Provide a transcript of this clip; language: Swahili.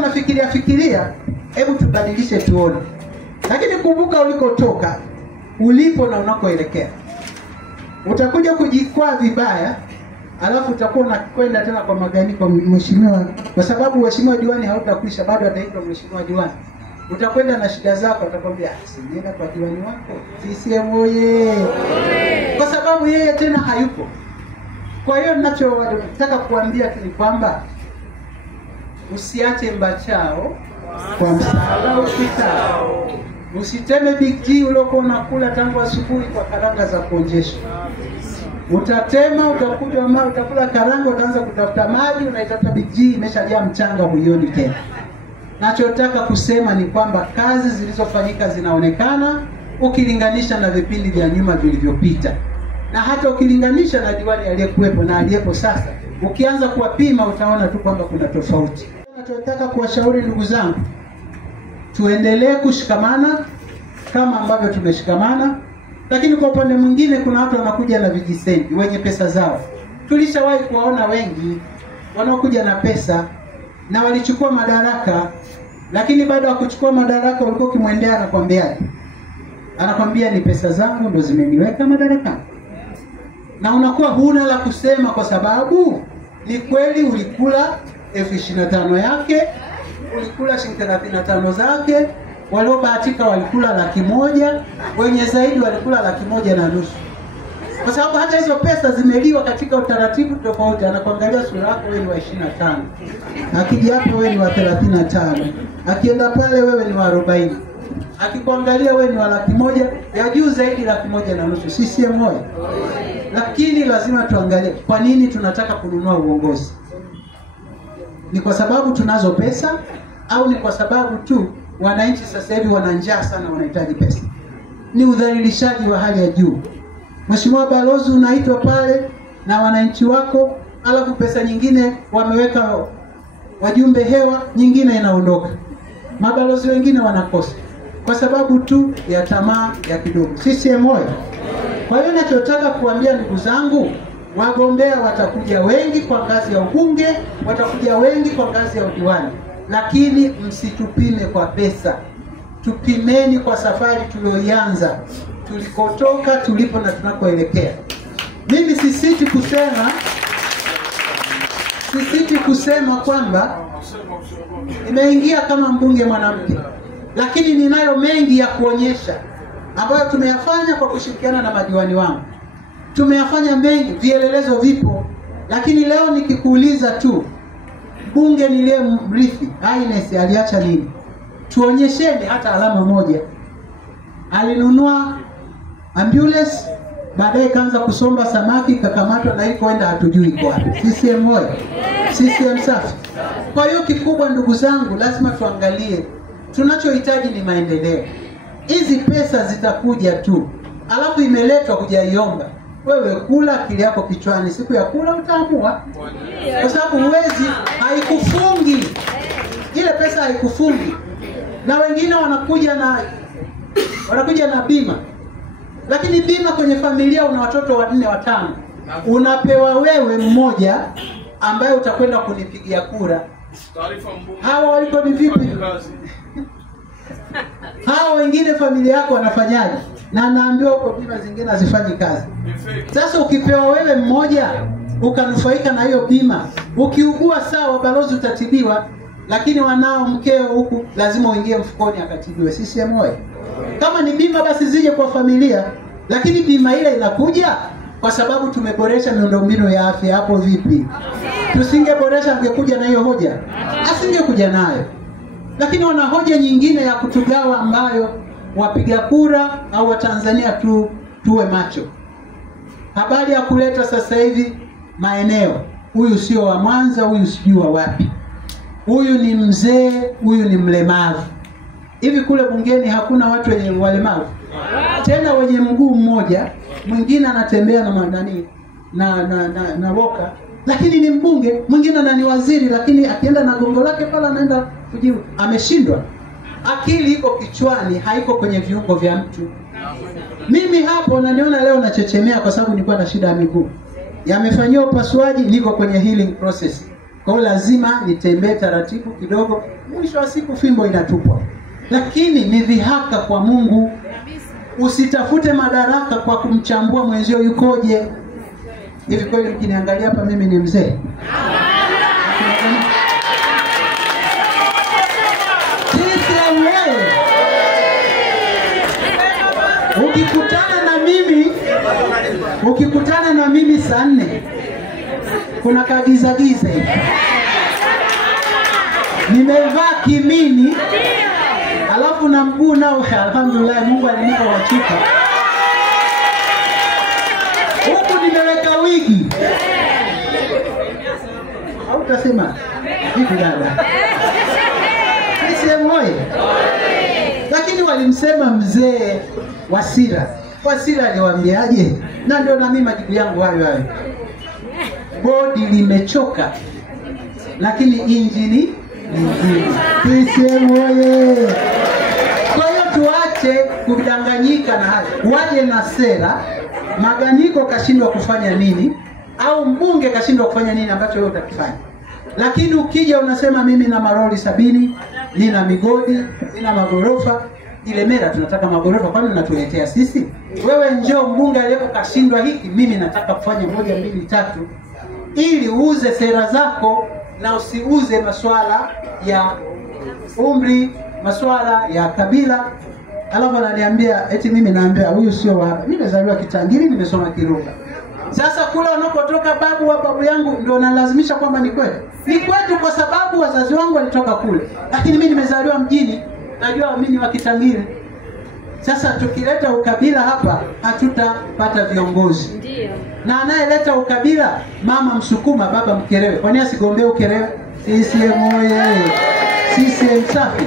unafikiria, hebu tubadilishe tuone. Lakini kumbuka ulikotoka, ulipo na unakoelekea. Utakuja kujikwaa vibaya, alafu utakuwa unakwenda tena kwa maganiko mheshimiwa, kwa sababu mheshimiwa diwani hautakwisha, bado ataitwa mheshimiwa diwani. Utakwenda na shida zako, atakwambia sienda kwa diwani wako. CCM oye! Kwa sababu yeye tena hayupo. Kwa hiyo ninachotaka kuambia ni kwamba usiache mbachao kwa msaada upitao. Usiteme Big G uliokuwa unakula tangu asubuhi kwa karanga za kuonjesha. Utatema, utakuja mama, utakula karanga, utaanza kutafuta maji, unaitafuta Big G imeshajaa mchanga, huioni tena. Nachotaka kusema ni kwamba kazi zilizofanyika zinaonekana ukilinganisha na vipindi vya nyuma vilivyopita. Na hata ukilinganisha na diwani aliyekuwepo na aliyepo sasa, ukianza kuwapima utaona tu kwamba kuna tofauti. Nataka kuwashauri ndugu zangu, tuendelee kushikamana kama ambavyo tumeshikamana. Lakini kwa upande mwingine kuna watu wanakuja na vijisendi, wenye pesa zao. Tulishawahi kuwaona wengi wanaokuja na pesa na walichukua madaraka, lakini baada ya kuchukua madaraka walikuwa ukimwendea anakwambiaje? Anakwambia ni pesa zangu ndo zimeniweka madarakani. Na unakuwa huna la kusema, kwa sababu ni kweli ulikula 25,000 yake, ulikula shilingi 35 zake, waliobahatika walikula 100,000, wenye zaidi walikula 150,000. Kwa sababu hata hizo pesa zimeliwa katika utaratibu tofauti. Anakuangalia sura yako, wewe ni wa 25. Akija hapo wewe ni wa 35. Akienda pale wewe ni wa 40. Akikuangalia wewe ni wa 100,000, ya juu zaidi 150,000. CCM moja. Lakini lazima tuangalie kwa nini tunataka kununua uongozi. Ni kwa sababu tunazo pesa au ni kwa sababu tu wananchi sasa hivi wana njaa sana, wanahitaji pesa? Ni udhalilishaji wa hali ya juu. Mheshimiwa balozi unaitwa pale na wananchi wako, alafu pesa nyingine wameweka wajumbe hewa, nyingine inaondoka. Mabalozi wengine wanakosa kwa sababu tu ya tamaa ya kidogo. CCM moja. Kwa hiyo ninachotaka kuambia ndugu zangu, wagombea watakuja wengi kwa ngazi ya ubunge, watakuja wengi kwa ngazi ya udiwani, lakini msitupime kwa pesa. Tupimeni kwa safari tulioianza, tulikotoka, tulipo na tunakoelekea. Mimi sisiti kusema kwamba nimeingia kama mbunge mwanamke, lakini ninayo mengi ya kuonyesha ambayo tumeyafanya kwa kushirikiana na madiwani wangu. Tumeyafanya mengi, vielelezo vipo. Lakini leo nikikuuliza tu, bunge niliyemrithi Ines aliacha nini? Tuonyesheni hata alama moja. Alinunua ambulance, baadaye kaanza kusomba samaki, kakamatwa na ikoenda hatujui kwa wapi. CCM moja. CCM safi. Kwa hiyo kikubwa ndugu zangu, lazima tuangalie tunachohitaji ni maendeleo. Hizi pesa zitakuja tu, alafu imeletwa hujaiomba. Wewe kula akili yako kichwani, siku ya kula utaamua. Kwa sababu uwezi, haikufungi. Ile pesa haikufungi. Na wengine wanakuja na bima. Lakini bima kwenye familia una watoto 4 5. Unapewa wewe mmoja ambaye utakwenda kunipigia kura. Hawa waliko ni vipi? Hao wengine familia yako wanafanyaje? Na naambiwa huko bima zingine hazifanyi kazi. Sasa ukipewa wewe mmoja ukanufaika na hiyo bima, ukiugua sawa, balozi utatibiwa, lakini wanao mkeo huku lazima uingie mfukoni akatibiwe. CCM moja. Kama ni bima basi zije kwa familia, lakini bima ile inakuja kwa sababu tumeboresha miundombinu ya afya. Hapo vipi? Tusingeboresha angekuja na hiyo hoja? Asingekuja nayo. Lakini wana hoja nyingine ya kutugawa ambayo wapiga kura au Watanzania tuwe macho. Habari ya kuleta sasa hivi maeneo, huyu sio wa Mwanza, huyu sijui wa wapi, huyu ni mzee, huyu ni mlemavu. Hivi kule bungeni hakuna watu wenye walemavu? Tena wenye mguu mmoja, mwingine anatembea na mandani na woka, lakini ni mbunge. Mwingine na ni waziri, lakini akienda na gongo lake pala anaenda kujibu. Ameshindwa. Akili iko kichwani, haiko kwenye viungo vya mtu. Mimi hapo naniona leo nachechemea kwa sababu nilikuwa na shida ya miguu. Yamefanywa upasuaji, niko kwenye healing process. Kwa hiyo lazima nitembee taratibu kidogo, mwisho wa siku fimbo inatupwa. Lakini ni dhihaka kwa Mungu. Usitafute madaraka kwa kumchambua mwenzio yukoje. Hivi kweli mkiniangalia hapa mimi ni mzee? Ukikutana na mimi saa 4 kuna kagiza giza hivi. Nimevaa kimini, alafu na mguu nao alhamdulillah Mungu alinipa wachuka. Huku nimeweka wigi. Au utasema hivi dada? Niseme oye. Lakini walimsema mzee Wasira aliwaambiaje? Na ndio na mimi majibu yangu hayo. Bodi limechoka, lakini injini ni nzima. Niseme oye. Kwa hiyo tuache kudanganyika na hayo. Waje na sera, Maganiko kashindwa kufanya nini, au mbunge kashindwa kufanya nini ambacho wewe utakifanya. Lakini ukija unasema mimi na maroli 70, nina migodi, nina magorofa. Ilemela tunataka magorofa, kwani unatuletea sisi? Wewe njoo mbunge leo kashindwa hiki, mimi nataka kufanya 1 2 3, ili uuze sera zako na usiuze masuala ya umri, masuala ya kabila. Alafu ananiambia eti mimi naambia huyu sio wa hapa. Mimi nimezaliwa Kitangiri, nimesoma Kirunga. Sasa kula unapotoka babu wa babu yangu ndio nalazimisha kwamba ni kwetu. Ni kwetu kwa sababu wazazi wangu walitoka kule. Lakini mimi nimezaliwa mjini, najua mimi wa Kitangiri. Sasa tukileta ukabila hapa hatutapata viongozi. Ndio. Na anayeleta ukabila mama Msukuma, baba Mkerewe. Kwa nini asigombee Ukerewe? CCM oye. CCM safi.